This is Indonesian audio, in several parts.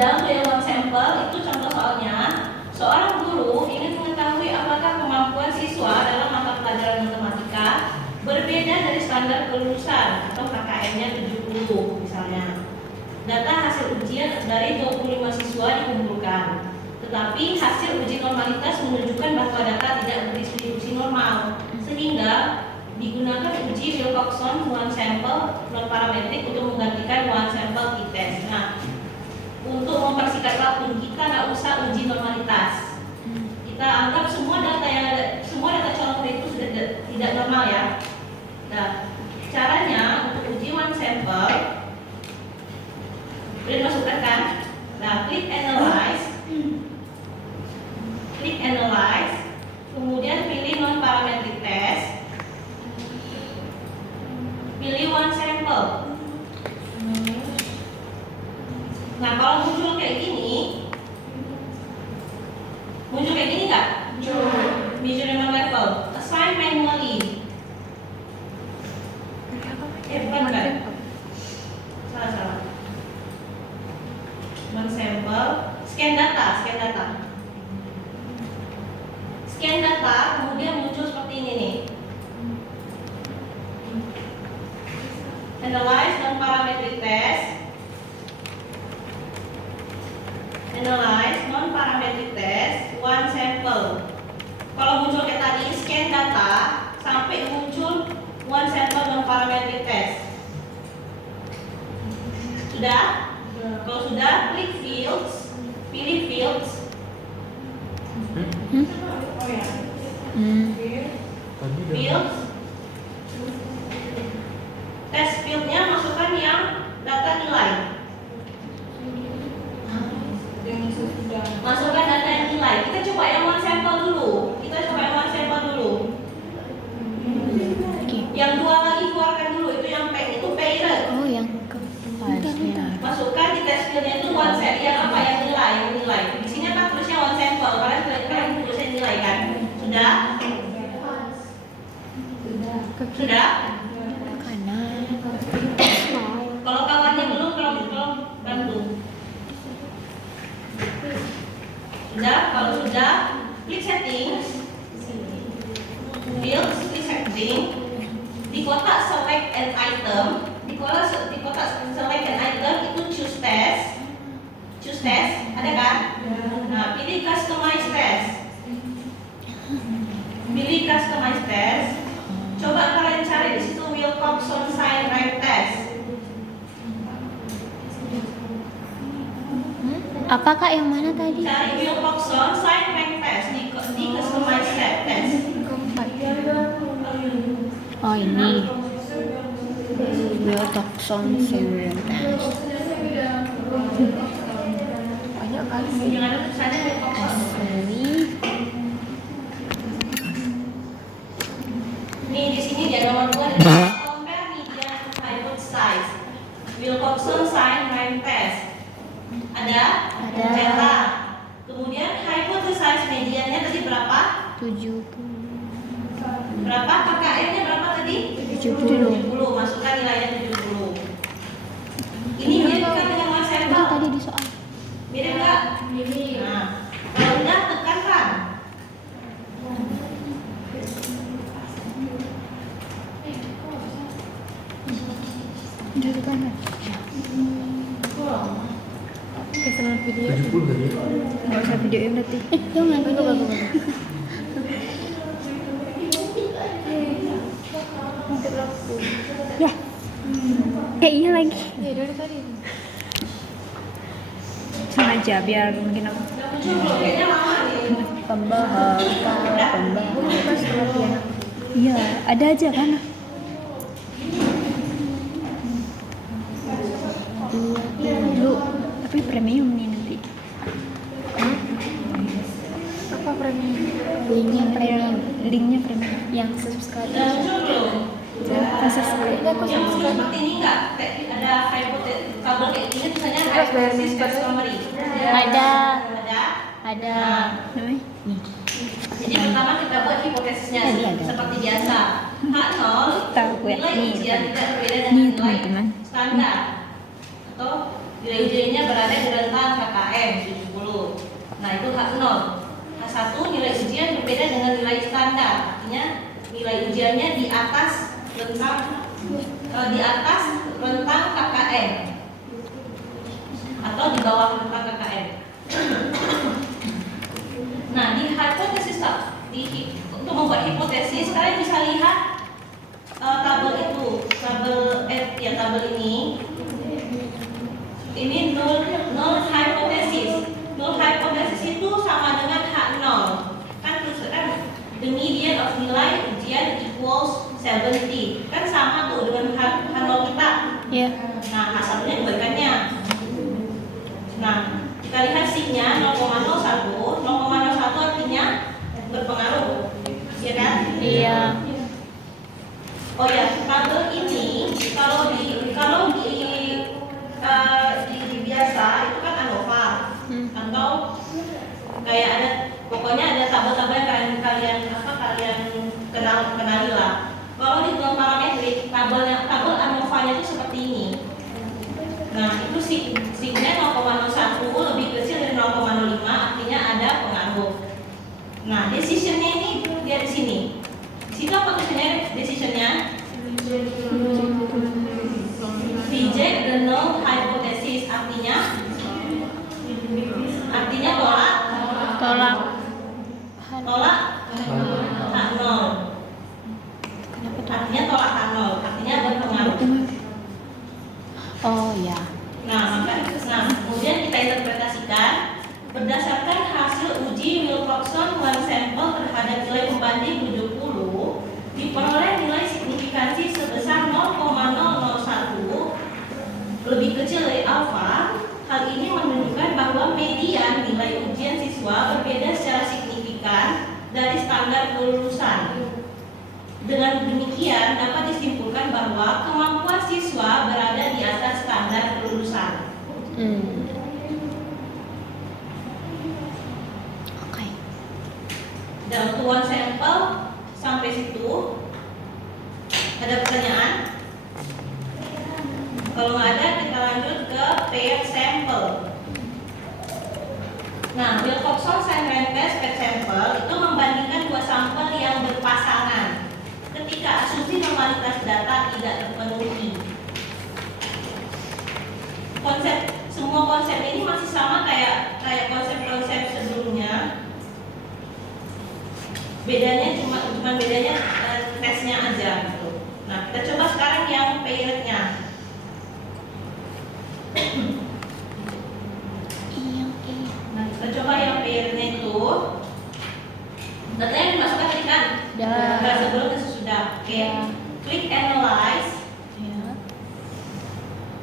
dalam one sampel itu contoh soalnya, seorang guru ingin mengetahui apakah kemampuan siswa dalam mata pelajaran matematika berbeda dari standar kelulusan atau KKM-nya 70 misalnya. Data hasil ujian dari 25 siswa dikumpulkan, tetapi hasil uji normalitas menunjukkan bahwa data tidak berdistribusi normal, sehingga digunakan uji Wilcoxon one sample non parametrik untuk menggantikan one sample t-test. Nah, untuk mempersingkat waktu kita nggak usah uji normalitas. Kita anggap semua data yang ada, semua data contoh itu sudah tidak normal ya. Nah, caranya untuk uji one sample, boleh masukkan kan? Nah, klik analyze, kemudian pilih non parametric test, pilih one sample. Nah, kalau muncul kayak gini nggak? Measurement level, assign manually. Bukan kan? Salah. One sample, scan data. Scan data, kemudian muncul seperti ini nih. Analyze non-parametric test. Analyze non-parametric test, one sample. Kalau muncul kayak tadi, scan data sampai muncul one sample non-parametric test. Sudah? Kalau sudah, klik fields, pilih fields. Fields. Test fieldnya masukkan yang data nilai. Masukkan data yang nilai. Kita coba yang one sample dulu. Yang dua lagi keluarkan dulu. Itu yang itu paired. Oh, yang keempatnya. Masukkan di test fieldnya itu one sample. Yang apa? Yang nilai. Di sini kan tulisnya one sample. Kalian tulisnya nilai kan? Sudah? Sudah? Kanan. Kalau kawannya belum bantu. Sudah? Kalau sudah, klik settings. Fields, klik setting. Di kotak select an item, di kotak select an item itu choose test, ada kan? Nah, pilih customize test. Coba kalian cari di situ Wilcoxon sign rank test. Apakah yang mana tadi? Cari Wilcoxon sign rank test di customize test. Oh, ini Wilcoxon sign test. Banyak kali. Yang ada tulisannya Wilcoxon. Nih di sini dia nomor 2 compare median hypothesis. Wilcoxon sign rank test. Ada? Cetak. Kemudian hypothesis mediannya tadi berapa? 70. Berapa? KKM-nya berapa tadi? 70. Masukkan nilainya 70. Ini mirip kan dengan one sampel? Tadi di soal. Mirip nggak? Nah, kalau udah tekankan. Udah tekan. Kesenangan video. 70 tadi. Nggak usah videoin berarti. Jangan. Bagus. Ya. Iya lagi. Ya dari tadi. Sengaja biar mungkin aku Kayaknya lama nih. Pembahasan. pas latihan aku. Iya, ada aja kan? Dulu, tapi premium nih nanti. Apa premium? Linknya premium. Yang subscribe. Udah muncul belum? Subscribe. Aku Yang muncul subscribe. seperti ini nggak? Ada hypothesis tabel kayak gini tulisannya Terus bayar hypothesis member. test summary. Ada. Ada. Nih. Jadi pertama kita buat hipotesisnya sih, Ada. seperti biasa. H0 Tahu ya. nilai Nih, ujian tidak berbeda nih, dengan nilai teman-teman. standar atau nilai ujiannya berada di rentang KKM 70. Nah, itu H0. H1 nilai ujian berbeda dengan nilai standar. Artinya nilai ujiannya di atas rentang KKM atau di bawah rentang KKM. Nah, di hipotesis untuk membuat hipotesis kalian bisa lihat tabel itu, tabel ini. Ini null hipotesis. Null hipotesis itu sama dengan H0. Kan the median of nilai ujian equals 70. Kan sama tuh dengan H0 kita. Iya. Nah, H1-nya kebalikannya. Nah, kita lihat signya 0,01. 0,01 artinya berpengaruh. Iya kan? Iya. Oh ya, tabel ini kalau di biasa itu kan ANOVA atau kayak ada, pokoknya ada tabel-tabel yang kalian kenali lah. Kalau di dalam parametrik tabel ANOVA-nya itu seperti ini. Nah, itu signya 0,01 lebih kecil dari 0,05, artinya ada pengaruh. Nah, decision-nya ini dia di sini. Di situ apa tulisannya decision-nya? Reject the null hypothesis, artinya tolak H0. Artinya tolak H0, artinya berpengaruh. Oh ya. Nah, kemudian kita interpretasikan berdasarkan hasil uji Wilcoxon one sample terhadap nilai pembanding 70 diperoleh nilai signifikansi sebesar 0,001 lebih kecil dari alfa. Hal ini menunjukkan bahwa median nilai ujian siswa berbeda secara signifikan dari standar kelulusan. Dengan demikian dapat disimpulkan bahwa kemampuan siswa berada di atas standar kelulusan. Oke. Dan untuk one sampel sampai situ ada pertanyaan? Kalau nggak ada, kita lanjut ke paired sample. Nah, Wilcoxon Sainz-Rentges paired sample itu membandingkan dua sampel yang berpasangan ketika asumsi normalitas data tidak terpenuhi. Semua konsep ini masih sama kayak konsep-konsep sebelumnya. Bedanya cuma bedanya tesnya aja gitu. Nah, kita coba sekarang yang paired-nya. Nah, kita coba yang paired-nya itu. Datanya dimasukkan tadi kan? Dah. Sebelum dan sesudah. Oke. Klik analyze. Ya.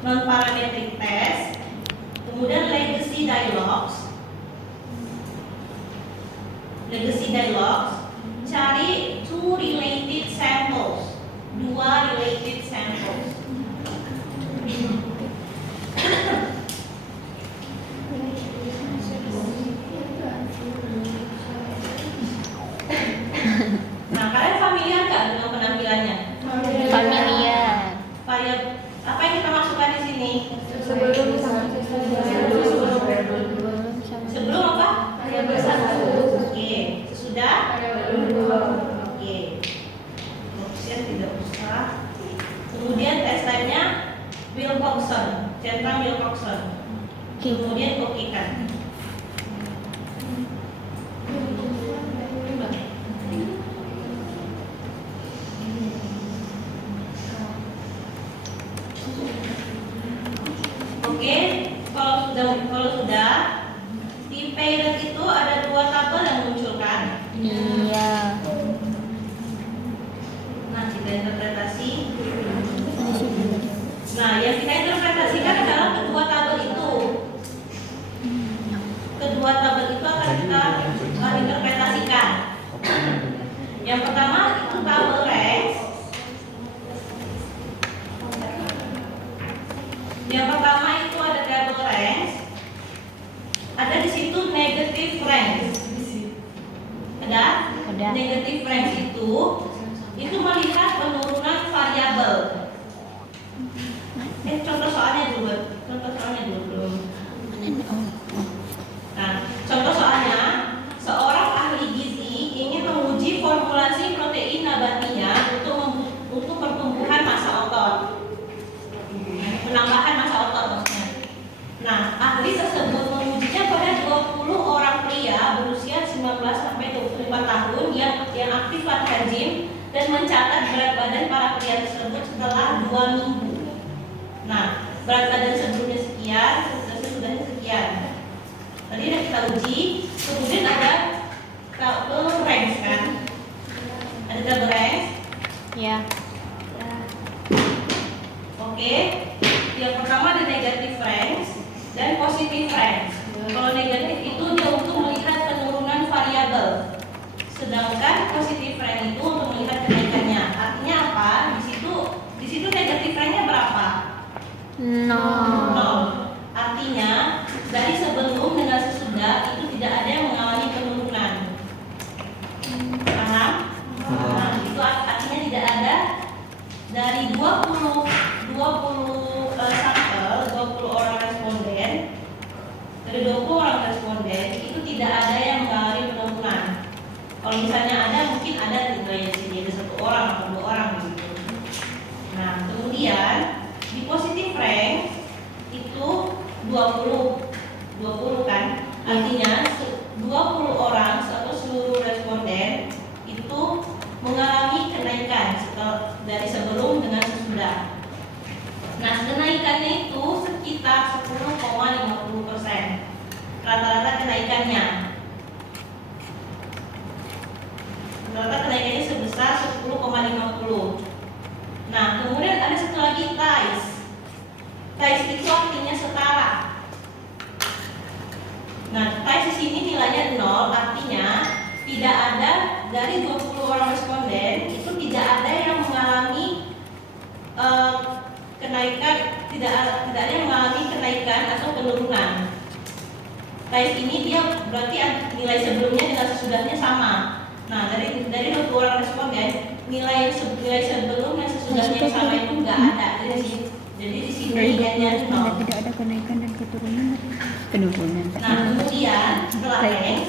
Non-parametric test. Kemudian legacy dialogs. Cari two related samples. Dua related samples. Nah, kalian familiar nggak dengan penampilannya? Familiar. Apa yang kita masukkan di sini? Sebelum apa? Oke. Sesudah? Oke. Option tidak usah. Kemudian test type-nya Wilcoxon, centang Wilcoxon. Kemudian oke kan. Oke, kalau sudah di paired itu ada dua tabel yang muncul kan? Iya. Nah, kita interpretasi. Nah, yang kita interpretasikan adalah kedua tabel itu. Kedua tabel itu akan kita interpretasikan. Yang pertama itu tabel ranks. Yang pertama itu ada tabel ranks. Ada di situ negative ranks. Ada? Negative ranks itu melihat penurunan variabel. Contoh soalnya dulu. Contoh soalnya dulu belum. Oh, oh. Nah, contoh soalnya, seorang ahli gizi ingin menguji formulasi protein nabatinya untuk pertumbuhan massa otot, penambahan massa otot maksudnya. Nah, ahli tersebut mengujinya pada 20 orang pria berusia 19 sampai 24 tahun yang aktif latihan gym dan mencatat berat badan para pria tersebut setelah 2 minggu. Nah, berat badan sebelumnya sekian, sesudahnya sekian. Tadi udah kita uji, kemudian ada tabel range kan? Ada tabel range. Ya. Oke. Yang pertama ada negatif range dan positif range. Kalau negatif itu dia untuk melihat penurunan variabel, sedangkan positif range itu untuk melihat kenaikannya. Artinya apa? Di situ negatif range-nya berapa? 0. 0. Artinya dari sebelum dengan sesudah itu tidak ada yang mengalami penurunan. Paham? Nah, itu artinya tidak ada dari 20 sampel, 20 orang responden. Dari 20 orang responden itu tidak ada yang mengalami penurunan. Kalau misalnya ada, mungkin ada nilainya di sini ada 1 orang atau 2 orang gitu. Nah, kemudian di positif range itu 20 kan, artinya 20 orang atau seluruh responden itu mengalami kenaikan dari sebelum dengan sesudah. Nah, kenaikannya itu sekitar 10,50%. Rata-rata kenaikannya. Rata-rata kenaikannya sebesar 10,50. Nah, kemudian ada satu lagi TICE. TICE itu artinya setara. Nah, TICE di sini nilainya 0, artinya tidak ada dari 20 orang responden itu tidak ada yang mengalami kenaikan, tidak ada yang mengalami kenaikan atau penurunan. TICE ini dia berarti nilai sebelumnya dengan sesudahnya sama. Nah, dari 20 orang responden nilai sebelum dan sesudahnya yang sama itu nggak ada. Jadi di sini nilainya 0. Tidak ada kenaikan dan keturunan. Penurunan. Nah, kemudian setelah range,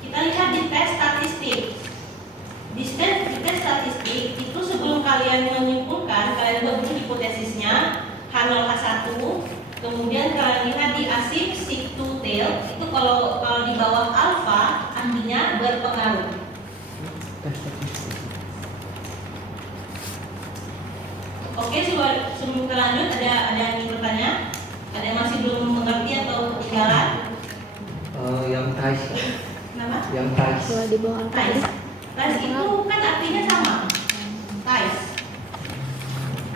kita lihat di tes statistik. Di tes statistik itu sebelum kalian menyimpulkan, kalian buat dulu hipotesisnya H0 H1, kemudian kalian lihat di asif shift to tail itu kalau di bawah alpha artinya berpengaruh. Oke, sebelum kita lanjut ada yang ingin bertanya? Ada yang masih belum mengerti atau ketinggalan? Yang TICE. Kenapa? Yang TICE. Kalau di bawah alfa TICE. TICE itu kan artinya sama. TICE.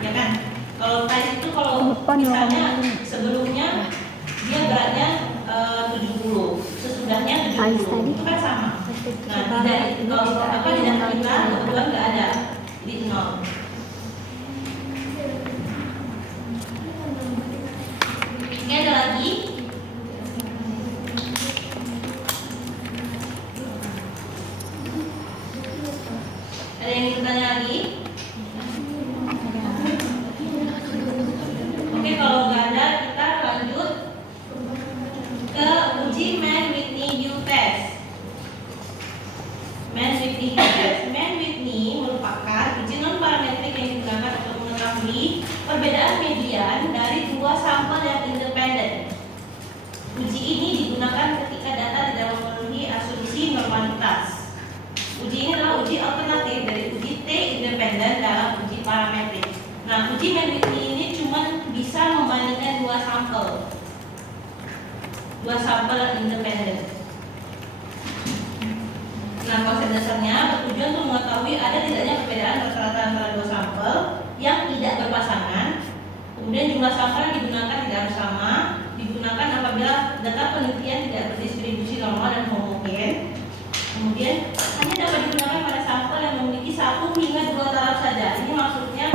Ya kan? Kalau TICE itu kalau misalnya sebelumnya dia beratnya 70, sesudahnya 70, itu kan sama. Nah, di data kita kebetulan nggak ada di 0. Oke, ada lagi? Ada yang ingin bertanya lagi? Oke, kalau nggak ada, kita lanjut ke uji Mann-Whitney U-Test. Mann-Whitney U-Test. Mann-Whitney merupakan uji non-parametrik yang digunakan untuk mengetahui perbedaan median dari 2 sampel yang independen. Uji ini digunakan ketika data tidak memenuhi asumsi normalitas. Uji ini adalah uji alternatif dari uji T independen dalam uji parametrik. Nah, uji Mann-Whitney ini cuma bisa membandingkan 2 sampel independen. Nah, konsep dasarnya bertujuan untuk mengetahui ada tidaknya perbedaan rata-rata antara 2 sampel yang tidak berpasangan. Kemudian jumlah sampel yang digunakan tidak harus sama. Digunakan apabila data penelitian tidak berdistribusi normal dan homogen. Kemudian hanya dapat digunakan pada sampel yang memiliki 1 hingga 2 taraf saja. Ini maksudnya